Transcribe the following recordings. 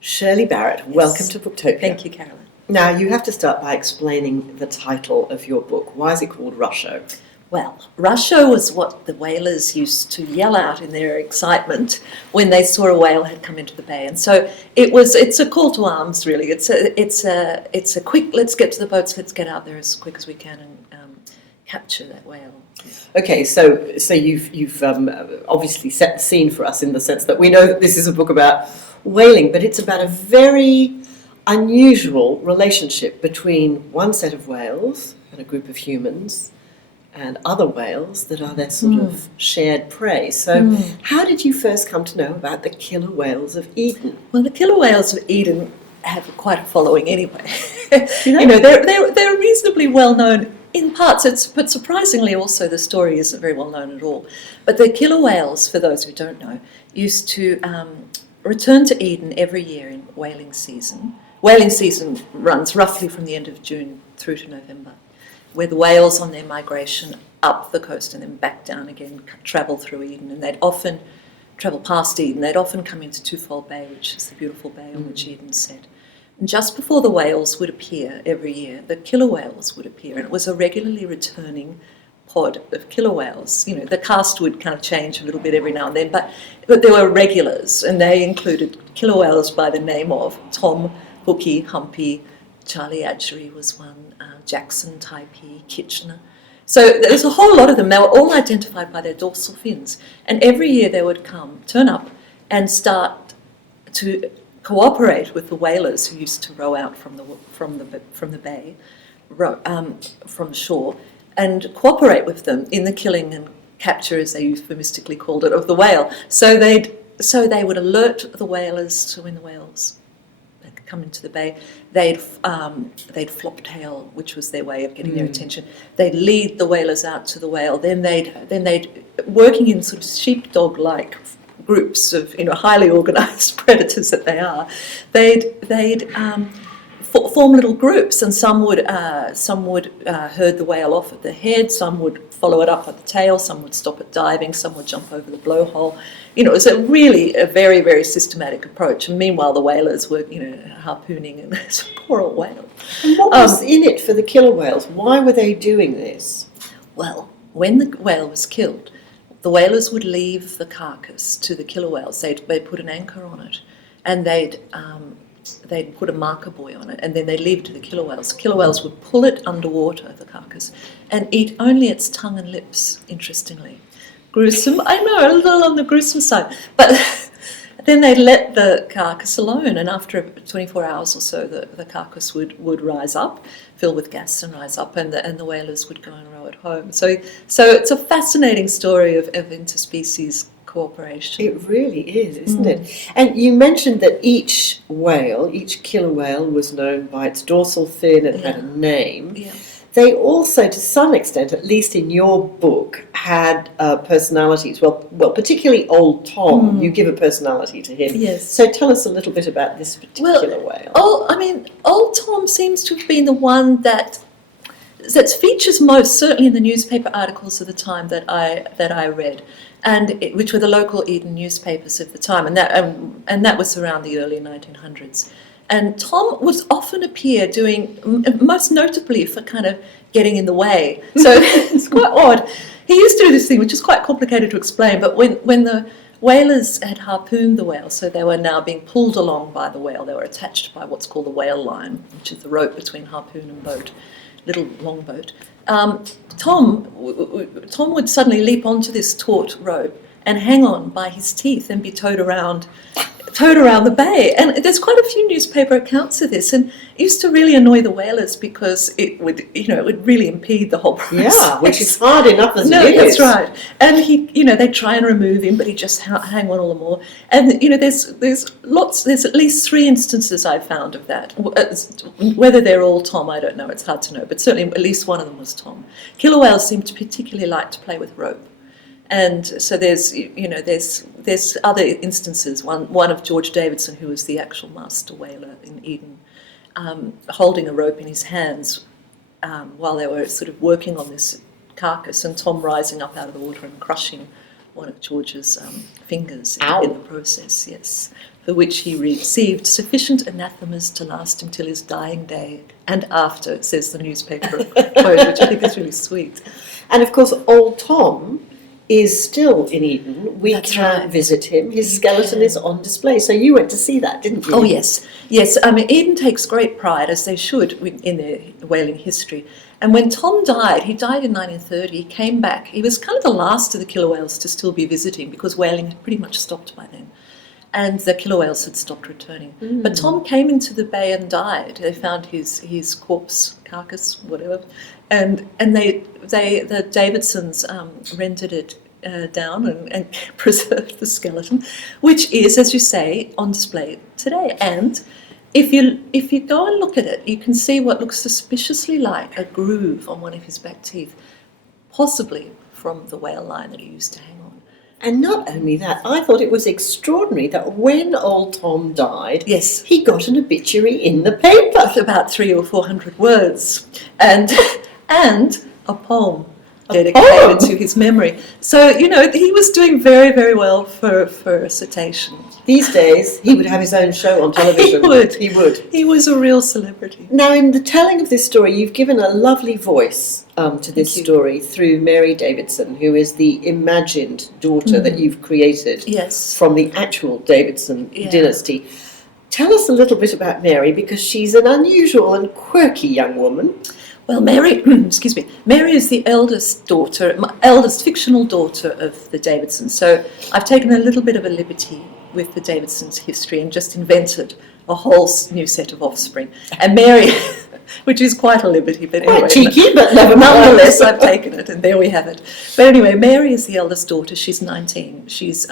Shirley Barrett, welcome to Booktopia. Thank you, Carolyn. Now, you have to start by explaining the title of your book. Why is it called Rusho? Well, Rusho was what the whalers used to yell out in their excitement when they saw a whale had come into the bay. And so it's a call to arms, really. It's a quick, let's get to the boats, let's get out there as quick as we can and capture that whale. Okay, so you've obviously set the scene for us in the sense that we know that this is a book about whaling, but it's about a very unusual relationship between one set of whales and a group of humans and other whales that are their sort of shared prey. So how did you first come to know about the killer whales of Eden? Well, the killer whales of Eden have quite a following anyway. They're reasonably well known in parts, but surprisingly also the story isn't very well known at all. But the killer whales, for those who don't know, used to return to Eden every year in whaling season. Whaling season runs roughly from the end of June through to November, where the whales on their migration up the coast and then back down again travel through Eden, and they'd often travel past Eden. They'd often come into Twofold Bay, which is the beautiful bay on which Eden's set. And just before the whales would appear every year, the killer whales would appear, and it was a regularly returning pod of killer whales. You know, the cast would kind of change a little bit every now and then, but there were regulars, and they included killer whales by the name of Tom, Hooky, Humpy, Charlie Adgery was one, Jackson, Taipei, Kitchener. So there's a whole lot of them. They were all identified by their dorsal fins, and every year they would turn up, and start to cooperate with the whalers who used to row out from the bay, from the shore, and cooperate with them in the killing and capture, as they euphemistically called it, of the whale. So they would alert the whalers to when the whales had come into the bay. They'd flop tail, which was their way of getting their attention. They'd lead the whalers out to the whale. Then they'd working in sort of sheepdog-like groups of highly organised predators that they are. They'd form little groups, and some would herd the whale off at the head, some would follow it up at the tail, some would stop it diving, some would jump over the blowhole. It was a very, very systematic approach. And meanwhile, the whalers were, harpooning and this poor old whale. And what was in it for the killer whales? Why were they doing this? Well, when the whale was killed, the whalers would leave the carcass to the killer whales. They'd put an anchor on it, and they'd put a marker buoy on it, and then they'd leave it to the killer whales. Killer whales would pull it underwater, the carcass, and eat only its tongue and lips, interestingly. Gruesome, I know, a little on the gruesome side. But then they'd let the carcass alone, and after 24 hours or so, the carcass would rise up, fill with gas and rise up, and the whalers would go and row it home. So it's a fascinating story of interspecies cooperation. It really is, isn't it? And you mentioned that each killer whale, was known by its dorsal fin and had a name. Yeah. They also, to some extent, at least in your book, had personalities. Well, particularly Old Tom. You give a personality to him. Yes. So tell us a little bit about this particular whale. Old Tom seems to have been the one that features most, certainly in the newspaper articles of the time that I read, which were the local Eden newspapers of the time, and that was around the early 1900s. And Tom would often appear doing, most notably for kind of getting in the way. So it's quite odd. He used to do this thing, which is quite complicated to explain, but when the whalers had harpooned the whale, so they were now being pulled along by the whale, they were attached by what's called the whale line, which is the rope between harpoon and boat, little long boat. Tom would suddenly leap onto this taut rope and hang on by his teeth and be towed around the bay. And there's quite a few newspaper accounts of this, and it used to really annoy the whalers because it would really impede the whole process. Yeah, which is hard enough as it is. No, that's right. And they'd try and remove him, but he'd just hang on all the more. And there's at least 3 instances I've found of that. Whether they're all Tom, I don't know. It's hard to know, but certainly at least one of them was Tom. Killer whales seem to particularly like to play with rope. And so there's other instances. One of George Davidson, who was the actual master whaler in Eden, holding a rope in his hands while they were sort of working on this carcass, and Tom rising up out of the water and crushing one of George's fingers Ow. in the process, yes, for which he received sufficient anathemas to last him till his dying day and after, says the newspaper quote, which I think is really sweet. And of course, old Tom is still in Eden. We That's can right. visit him. His You skeleton can. is on display. So you went to see that, didn't you? Oh, yes. Yes, I mean, Eden takes great pride, as they should, in their whaling history. And when Tom died, he died in 1930, he came back. He was kind of the last of the killer whales to still be visiting because whaling had pretty much stopped by then. And the killer whales had stopped returning. But Tom came into the bay and died. They found his corpse, carcass, whatever, and the Davidsons rented it down and preserved the skeleton, which is, as you say, on display today. And if you go and look at it, you can see what looks suspiciously like a groove on one of his back teeth, possibly from the whale line that he used to hang on. And not only that, I thought it was extraordinary that when old Tom died, Yes. he got an obituary in the paper. About 300 or 400 words, and a poem dedicated to his memory. So, he was doing very, very well for a cetacean. These days, he would have his own show on television. He would. He would. He was a real celebrity. Now, in the telling of this story, you've given a lovely voice to this you. story through Mary Davidson, who is the imagined daughter that you've created Yes. from the actual Davidson Yeah. dynasty. Tell us a little bit about Mary, because she's an unusual and quirky young woman. Well, Mary, excuse me, Mary is the eldest fictional daughter of the Davidsons. So I've taken a little bit of a liberty with the Davidsons' history and just invented a whole new set of offspring. And Mary, which is quite a liberty, but anyway. Quite cheeky, but never mind. Nonetheless, I've taken it, and there we have it. But anyway, Mary is the eldest daughter. She's 19. She's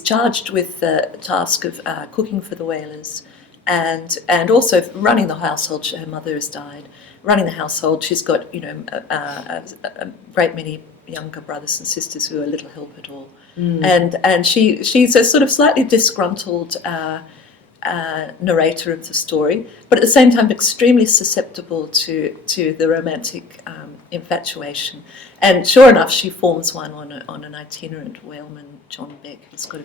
charged with the task of cooking for the whalers and also running the household. Her mother has died. Running the household, she's got a great many younger brothers and sisters who are little help at all. And she's a sort of slightly disgruntled narrator of the story, but at the same time extremely susceptible to the romantic infatuation. And sure enough, she forms one on an itinerant whaleman, John Beck, who's got a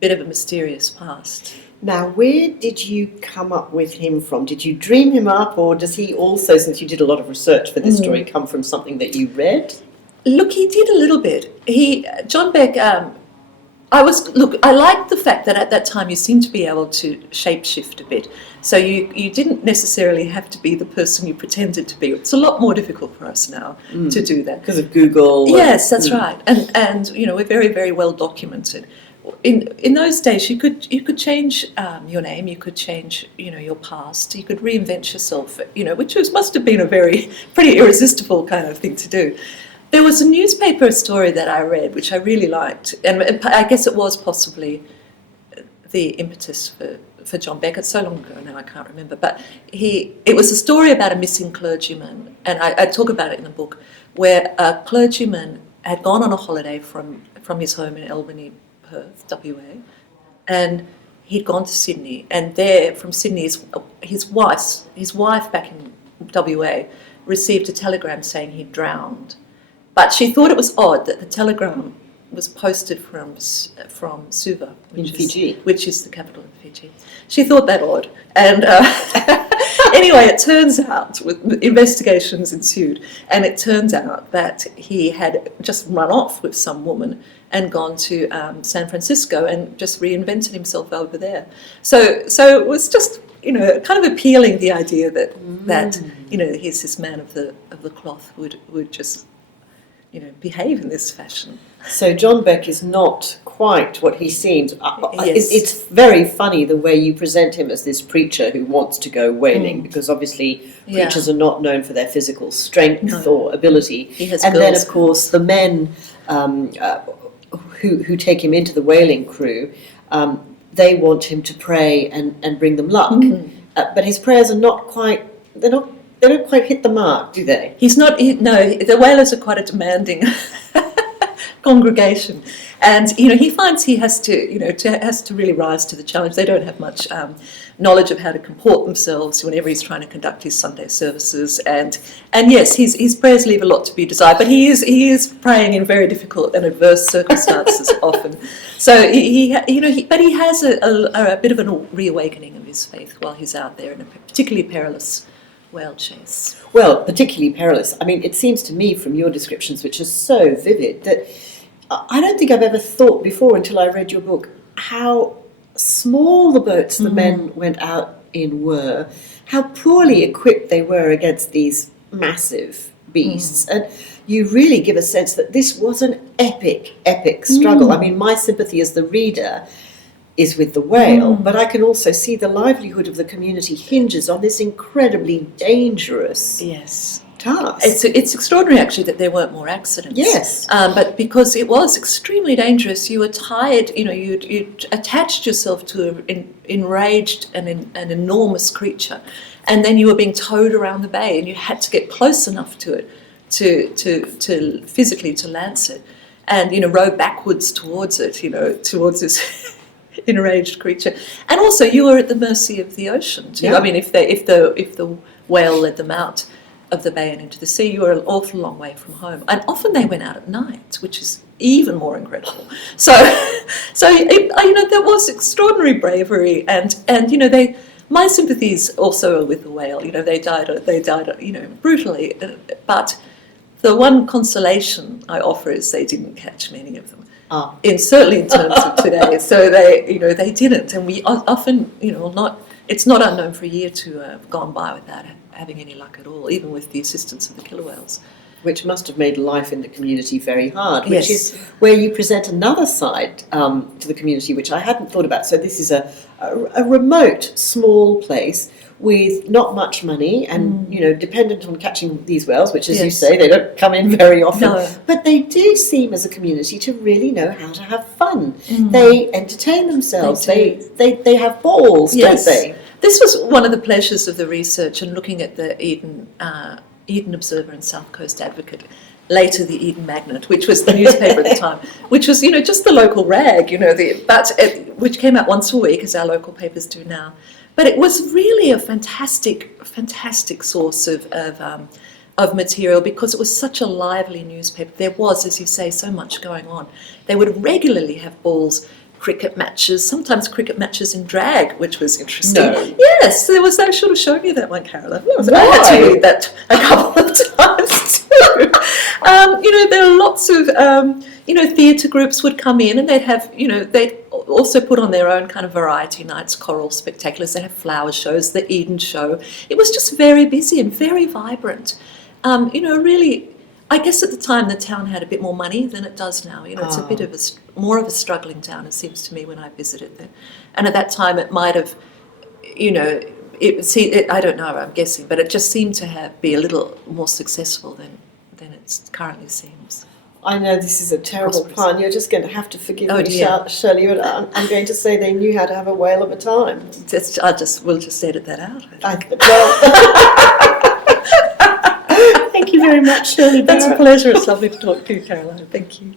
bit of a mysterious past. Now, where did you come up with him from? Did you dream him up, or does he also, since you did a lot of research for this story, come from something that you read? Look, he did a little bit. John Beck, I liked the fact that at that time you seemed to be able to shapeshift a bit. So you didn't necessarily have to be the person you pretended to be. It's a lot more difficult for us now to do that. Because of Google. Yes, that's right. And we're very, very well documented. In those days, you could change your name, you could change your past, you could reinvent yourself, which must have been a pretty irresistible kind of thing to do. There was a newspaper story that I read which I really liked, and I guess it was possibly the impetus for John Beck. It's so long ago now I can't remember, but it was a story about a missing clergyman, and I talk about it in the book, where a clergyman had gone on a holiday from his home in Albany, Perth, WA, and he'd gone to Sydney, and there from Sydney his wife back in WA received a telegram saying he'd drowned, but she thought it was odd that the telegram was posted from Suva, which is the capital of Fiji. She thought that odd, and anyway, it turns out, investigations ensued, and it turns out that he had just run off with some woman and gone to San Francisco and just reinvented himself over there. So it was just kind of appealing, the idea that he's this man of the cloth would just behave in this fashion. So John Beck is not quite what he seems. Yes. It's very funny the way you present him as this preacher who wants to go whaling, because obviously preachers are not known for their physical strength or ability. He has and girls. then, of course, the men who take him into the whaling crew, they want him to pray and bring them luck. But his prayers are not quite. They don't quite hit the mark, do they? He's not. No, the whalers are quite a demanding congregation. And, he finds he has to really rise to the challenge. They don't have much knowledge of how to comport themselves whenever he's trying to conduct his Sunday services. And yes, his prayers leave a lot to be desired, but he is praying in very difficult and adverse circumstances often. So but he has a bit of a reawakening of his faith while he's out there in a particularly perilous whale chase. Well, particularly perilous. I mean, it seems to me from your descriptions, which are so vivid, that I don't think I've ever thought before until I read your book how small the boats the men went out in were, how poorly equipped they were against these massive beasts. And you really give a sense that this was an epic, epic struggle. I mean, my sympathy as the reader is with the whale, but I can also see the livelihood of the community hinges on this incredibly dangerous task. It's extraordinary, actually, that there weren't more accidents. Yes. But because it was extremely dangerous, you were tied, you'd attached yourself to an enraged and an enormous creature, and then you were being towed around the bay, and you had to get close enough to it to physically to lance it, and, row backwards towards it, towards this enraged creature. And also you were at the mercy of the ocean too. I mean, if the whale led them out of the bay and into the sea, you were an awful long way from home. And often they went out at night, which is even more incredible. So there was extraordinary bravery, and my sympathies also are with the whale. They died brutally. But the one consolation I offer is they didn't catch many of them. Certainly in terms of today. So they didn't, and we often, it's not unknown for a year to have gone by without having any luck at all, even with the assistance of the killer whales. Which must have made life in the community very hard, which is where you present another side to the community, which I hadn't thought about. So this is a remote, small place with not much money and, dependent on catching these whales, which, as you say, they don't come in very often. No. But they do seem, as a community, to really know how to have fun. They entertain themselves. They have balls, don't they? This was one of the pleasures of the research and looking at the Eden Observer and South Coast Advocate, later the Eden Magnet, which was the newspaper at the time, which was, just the local rag, which came out once a week, as our local papers do now. But it was really a fantastic source of material, because it was such a lively newspaper. There was, as you say, so much going on. They would regularly have balls, cricket matches, sometimes cricket matches in drag, which was interesting. No. Yes, there was. I should have shown you that one, Caroline. I had to read that a couple of times too. There are lots of theatre groups would come in, and they'd have they'd also put on their own kind of variety nights, choral spectaculars. They had flower shows, the Eden show. It was just very busy and very vibrant. Really. I guess at the time the town had a bit more money than it does now. It's a bit of more of a struggling town, it seems to me, when I visited there. And at that time it might have, I don't know, I'm guessing, but it just seemed to be a little more successful than it currently seems. I know this is a terrible pun. You're just going to have to forgive me, Shirley, but I'm going to say they knew how to have a whale of a time. We'll just edit that out. Thank you very much, Shirley Barrett. That's a pleasure. It's lovely to talk to you, Caroline. Thank you.